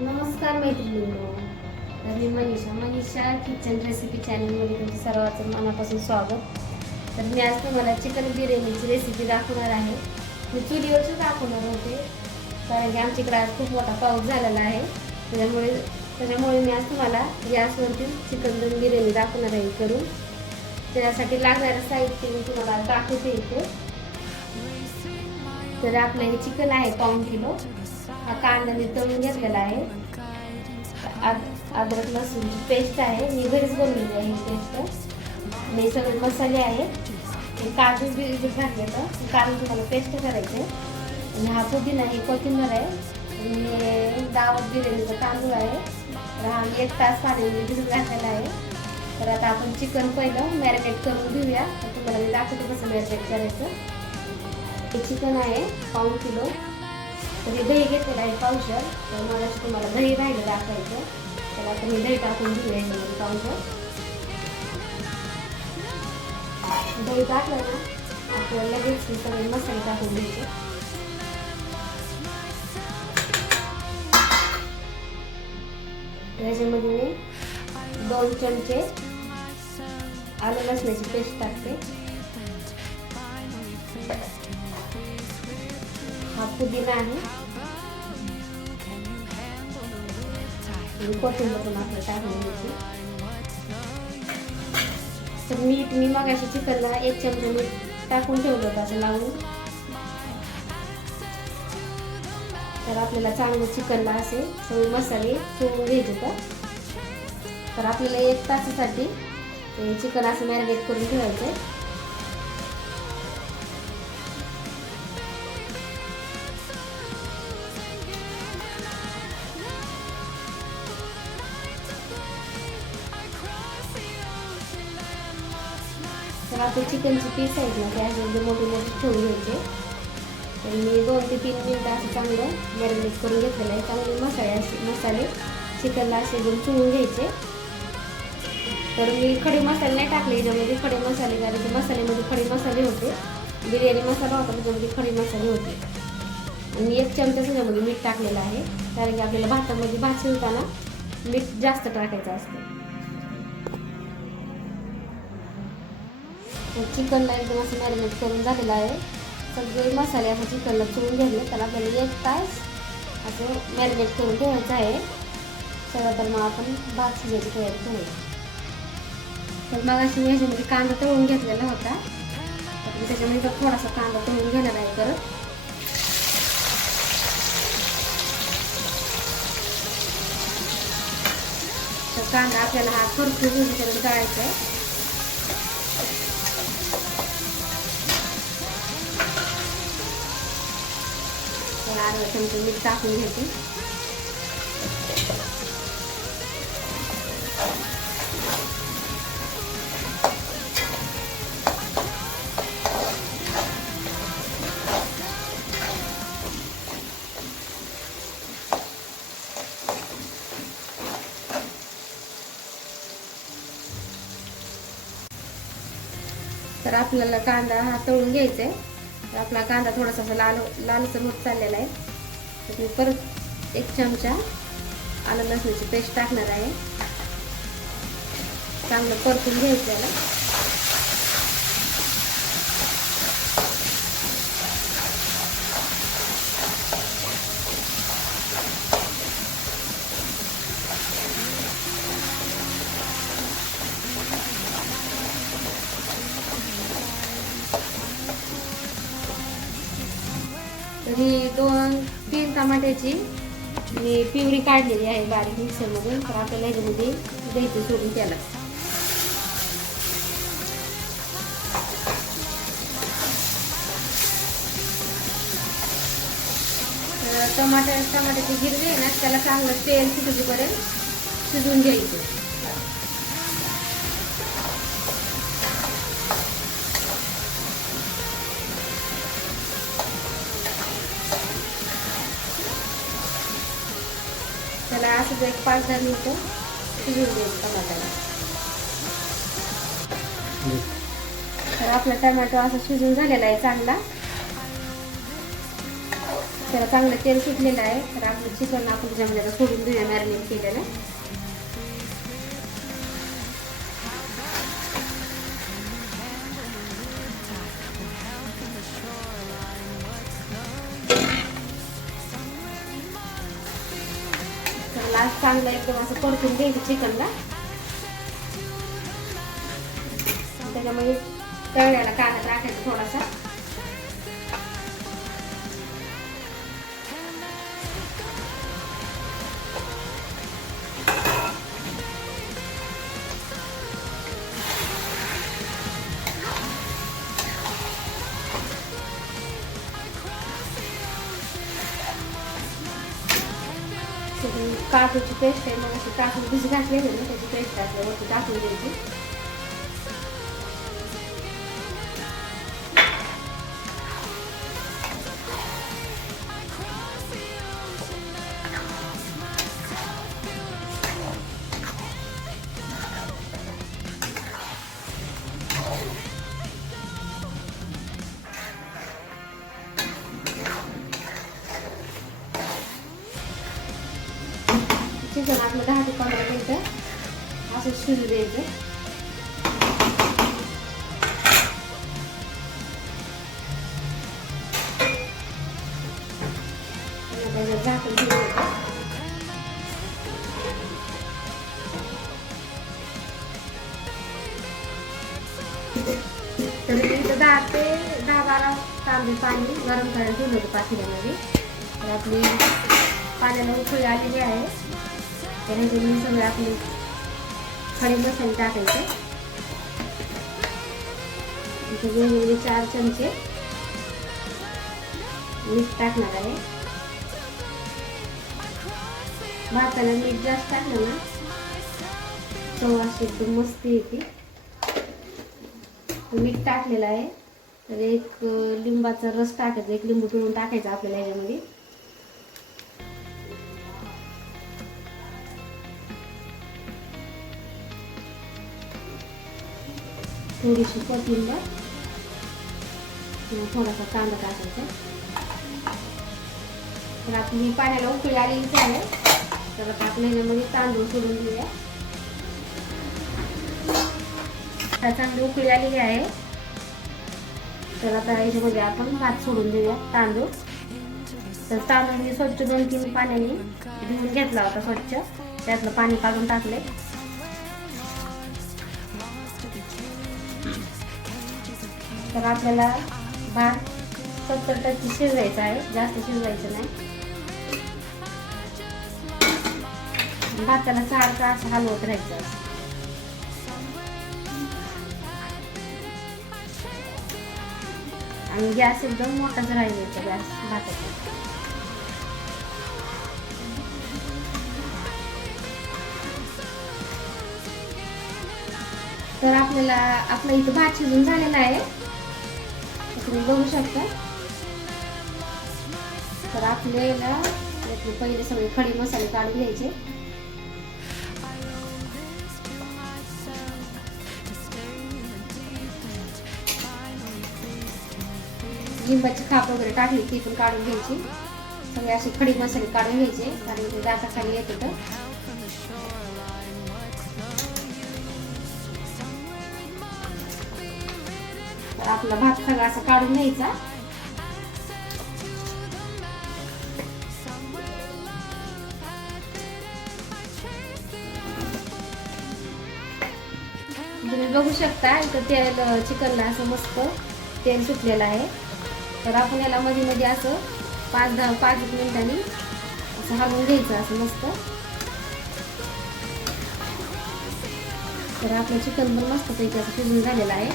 नमस्कार मैत्रिणींनो. तर मी मनीषा किचन रेसिपी चॅनलमध्ये तुमचं सर्वांचं मनापासून स्वागत. तर मी आज तुम्हाला चिकन बिर्याणीची रेसिपी दाखवणार आहे. मी चुलीवरच दाखवणार होते कारण की आमच्याकडे आज खूप मोठा पाऊस झालेला आहे. त्याच्यामुळे मी आज तुम्हाला गॅसवरती चिकन दम बिर्याणी दाखवणार आहे करून. त्यासाठी लागणारं साहित्य मी तुम्हाला दाखवते इथे. तर आपलं हे चिकन आहे 1.5 किलो. हा कांदा मी तळून घेतलेला आहे. अद्रक लसूणची पेस्ट आहे, मी घरीच बनवलेली आहे ही पेस्ट. आणि सगळे मसाले आहेत. काजू बी घातले तर काजू तुम्हाला पेस्ट करायचे. आणि हा पुदिना आहे, कोथिंबीर आहे. आणि दावत बिर्याणीचा तांदूळ आहे. तर हा 1 तास पाण्यामध्ये भिजत घातलेला आहे. तर आता आपण चिकन पहिलं मॅरिनेट करून घेऊया. तर तुम्हाला मी दाखवते कसं मॅरिनेट करायचं. हे चिकन आहे 1.5 किलो. तर हे दही घेतलेलं आहे पावशर. तर मला तुम्हाला दही राहिलं दाखवायचं. तर आता मी दही टाकून घेऊया याच्यामध्ये पावशर. दही टाकलं ना आपल्याला लगेच सगळे मसाले टाकून घ्यायचे. त्याच्यामध्ये मी 2 चमचे आलं लसणाची पेस्ट टाकते. हा पुदिना आहे, कोथिंबीर पण आपलं टाकून घ्यायची. तर मीठ मी मगाशी चिकनला 1 चमचा मीठ टाकून ठेवलं होतं असं लावून. तर आपल्याला चांगलं चिकनला असे सगळे मसाले चोळून घ्यायचे. तर आपल्याला 1 तासासाठी चिकन असं मॅरिनेट करून ठेवायचं. तर आपले चिकनचे पीस आहेत ना ते असे मोठे ठेवून घ्यायचे. तर मी 2 ते 3 मिनिटं असं चांगलं मॅरिनेट करून घेतलेलं आहे. चांगले मसाले चिकनला असे एकदम चुळून घ्यायचे. तर मी खडे मसाले नाही टाकले याच्यामध्ये. खडे मसाले कारण की मसाल्यामध्ये खडे मसाले होते. बिर्याणी मसाला होता त्याच्यामध्ये खडे मसाले होते. आणि 1 चमचा त्याच्यामध्ये मीठ टाकलेलं आहे कारण की आपल्याला भातामध्ये भात शिजताना मीठ जास्त टाकायचं असतं. चिकनला एकदम असं मॅरिनेट करून झालेलं आहे. सगळे मसाले असं चिकनला चुळून घेतले. तर आपल्याला 1 तास असं मॅरिनेट करून ठेवायचं आहे सगळं. तर मग आपण भात शिजायची तयारी करूया. तर मग अशी मी ह्याच्यामध्ये कांदा तळून घेतलेला होता. तर मी त्याच्यामध्ये थोडासा कांदा तळून घेणार आहे परत. तर कांदा आपल्याला हा खरपूस होईपर्यंत तळायचा आहे. अर्धा चमचा मीठ टाकून घ्यायचे. तर आपल्याला कांदा हा तळून घ्यायचा आहे. तर आपला कांदा थोडासा लालसर होत चाललेला आहे. तर मी परत 1 चमचा आलं लसणाची पेस्ट टाकणार आहे. चांगलं परतून घ्यायचं याला. तर ही 2-3 टमाट्याची मी प्युरी काढलेली आहे बारीक मिक्सरमधून. तर आपल्याला ह्याच्यामध्ये द्यायचं सोडून त्याला. टमाट्याची गिरवी आहे ना त्याला चांगलं तेल सुटेपर्यंत शिजवून घ्यायचं. त्याला असं 1-5-10 मिनिटं शिजवून द्यायचं टमाट्याला. तर आपला टमाटो असा शिजून झालेला आहे चांगला. त्याला चांगलं तेल सुटलेलं आहे. तर आपलं चिकन आपण त्याच्यामध्ये आता सोडून देऊया मॅरिनेट केलेलं. तर लास्ट चांगलं एकदम असं परतून घ्यायचं चिकनला. त्याच्यामध्ये तळलेला कांदा टाकायचा थोडासा. काजूची पेस्ट आहे, मग अशी काजू भिजत घातलेली ना, त्याची पेस्ट टाकल्यावरती टाकून द्यायची. चिकन आपलं 10 ते 15 मिनिटं असं शिजू द्यायचं. त्याच्यात झाकण ठेवून द्यायचं. तर इथं 10 ते 10-12 तांबे पाणी गरम करायला ठेवलं होतं पातेल्यामध्ये. तर आपली पाण्याला उकळी आलेली आहे. त्यानंतर मी सगळे आपले खडे मसाले टाकायचे. इथे वेगवेगळे 4 चमचे मीठ टाकणार आहे. भाताला मीठ जास्त टाकलं ना चव अशी एकदम मस्त येते. मीठ टाकलेलं आहे. तर एक लिंबाचा रस टाकायचा, एक लिंबू पिळून टाकायचा आपल्याला याच्यामध्ये. थोडीशी कोथिंबीर, थोडासा कांदा टाकायचा. तर आपली पाण्याला उकळी आलेलीच आहे. तर आता आपण याच्यामध्ये तांदूळ सोडून देऊया. चांगली उकळी आलेली आहे. तर आता याच्यामध्ये आपण भात सोडून देऊया तांदूळ. तर तांदूळ मी स्वच्छ 2-3 पाण्याने धुवून घेतला होता स्वच्छ. त्यातलं पाणी काढून टाकले. तर आपल्याला भात 70% शिजवायचा आहे, जास्त शिजवायचं नाही. भाताला सारखं असं हलवत राहायचं. आणि गॅस एकदम मोठाच राहिला गॅस भाताचा. तर आपल्याला आपला इथं भात शिजून झालेला आहे, तुम्ही बघू शकता. तर आपल्याला पहिले सगळे खडे मसाले काढून घ्यायचे. लिंबाची खाप वगैरे टाकली ती पण काढून घ्यायची. सगळे असे खडे मसाले काढून घ्यायचे कारण ते दाताखाली येत होतं. तर आपला भात सगळा असा काढून घ्यायचा. तुम्ही बघू शकता इथं तेल चिकनला असं मस्त तेल सुटलेलं आहे. तर आपण याला मध्ये मध्ये असं 5 मिनिटांनी असं हलवून घ्यायचं असं मस्त. तर आपलं चिकन पण मस्त पैकी असं शिजून झालेलं आहे.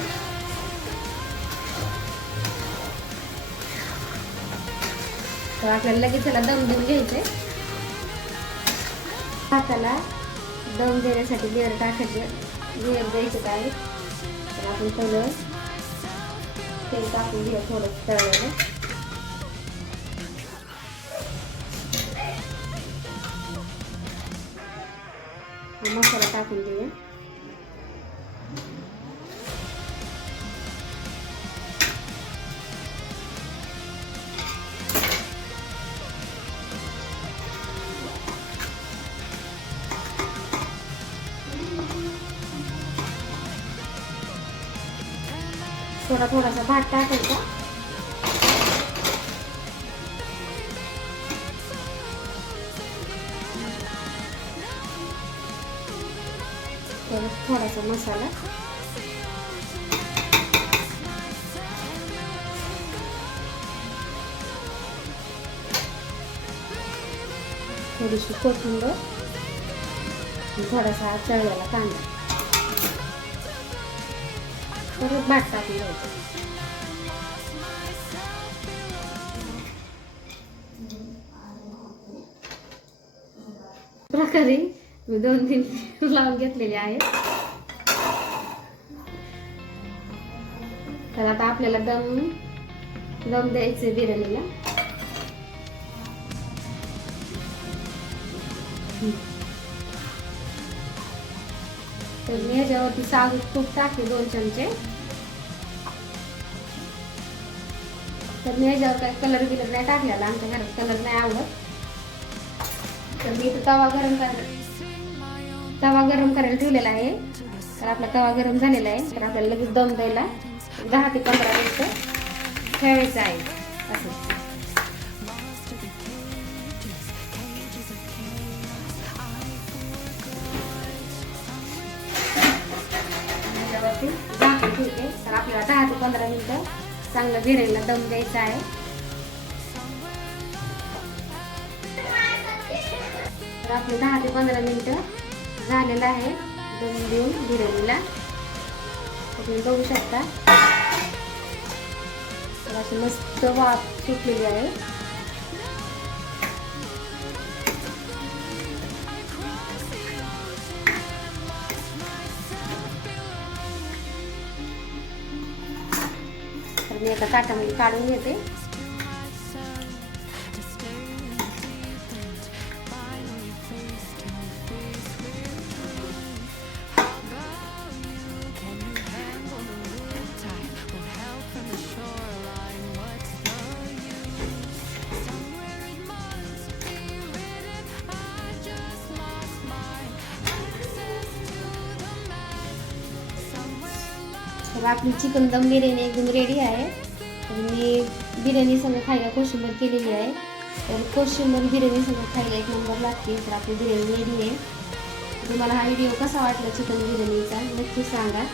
तर आपल्याला लगेच त्याला दम देऊन घ्यायचे. भाताला दम देण्यासाठी लेअर टाकायचे, लेअर द्यायचे आहे. तर आपण पहिलं तेल टाकून घेऊया थोडं तळलेलं. मसाला टाकून देऊया. थोडासा भात टाकायचा. थोडासा मसाला, थोडीशी कोथिंबीर, थोडासा तळलेला कांदा, परत भात टाकून द्यायचं. प्रकारे मी 2-3 लावून घेतलेले आहेत. तर आता आपल्याला दम द्यायचे बिर्याणीला. तर मी याच्यावरती साजूक तूप टाकले 2 चमचे. तर मी याच्यावर काही कलर बिलर नाही टाकलेला, आमच्या घरात कलर नाही आवडत. तर मी इथं तवा गरम करायला ठेवलेला आहे. तर आपला तवा गरम झालेला आहे. तर आपल्याला लगेच दम द्यायला 10 ते 15 मिनिटं ठेवायचं आहे. असं झाकून ठेवते. तर आपल्याला 10 ते 15 मिनिटं चांगलं बिर्याणीला दम द्यायचा आहे. तर आपले 10 ते 15 मिनिटं झालेलं आहे दम देऊन बिर्याणीला. तुम्ही बघू शकता. तर अशी मस्त वाफ सुटलेली आहे. तर मी एका ताटामध्ये काढून घेते. तर आपली चिकन दम बिर्याणी एकदम रेडी आहे. तर मी बिर्याणी संग खायला कोशिंबीर केलेली आहे. तर कोशिंबीर बिर्याणी संग खायला एक नंबर लागते. तर आपली बिर्याणी रेडी आहे. तुम्हाला हा व्हिडिओ कसा वाटला चिकन बिर्याणीचा नक्की सांगा.